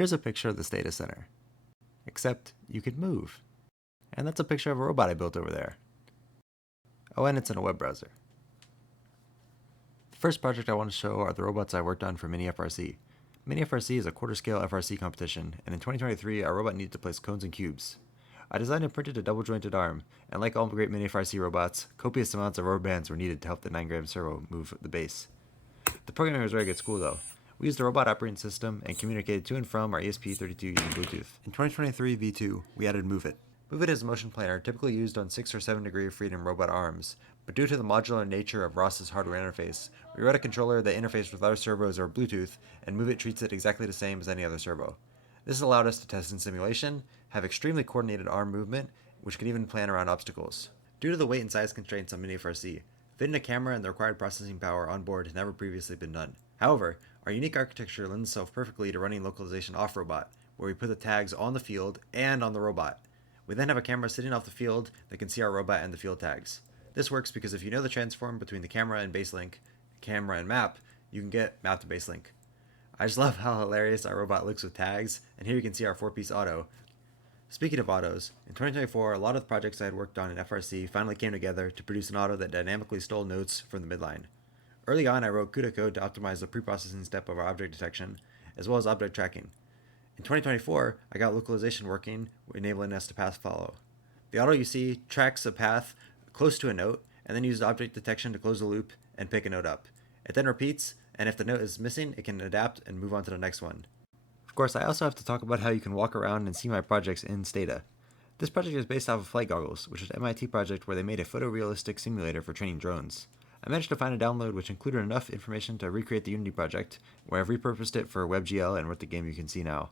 Here's a picture of this data center. Except you could move. And that's a picture of a robot I built over there. Oh, and it's in a web browser. The first project I want to show are the robots I worked on for Mini FRC. Mini FRC is a quarter-scale FRC competition, and in 2023 our robot needed to place cones and cubes. I designed and printed a double-jointed arm, and like all great Mini FRC robots, copious amounts of rubber bands were needed to help the 9-gram servo move the base. The programming was very good school though. We used a robot operating system and communicated to and from our ESP32 using Bluetooth. In 2023 V2, we added Move It. Move It is a motion planner typically used on 6 or 7 degree of freedom robot arms, but due to the modular nature of Ross's hardware interface, we wrote a controller that interfaced with other servos or Bluetooth, and Move It treats it exactly the same as any other servo. This allowed us to test in simulation, have extremely coordinated arm movement, which can even plan around obstacles. Due to the weight and size constraints on Mini FRC, fitting a camera and the required processing power on board had never previously been done. However, our unique architecture lends itself perfectly to running localization off-robot, where we put the tags on the field and on the robot. We then have a camera sitting off the field that can see our robot and the field tags. This works because if you know the transform between the camera and baselink, camera and map, you can get map to baselink. I just love how hilarious our robot looks with tags, and here you can see our 4-piece auto. Speaking of autos, in 2024 a lot of the projects I had worked on in FRC finally came together to produce an auto that dynamically stole notes from the midline. Early on I wrote CUDA code to optimize the pre-processing step of our object detection, as well as object tracking. In 2024, I got localization working, enabling us to path follow. The auto you see tracks a path close to a note, and then uses object detection to close the loop and pick a note up. It then repeats, and if the note is missing, it can adapt and move on to the next one. Of course, I also have to talk about how you can walk around and see my projects in Stata. This project is based off of Flight Goggles, which is an MIT project where they made a photorealistic simulator for training drones. I managed to find a download which included enough information to recreate the Unity project, where I've repurposed it for WebGL and wrote the game you can see now.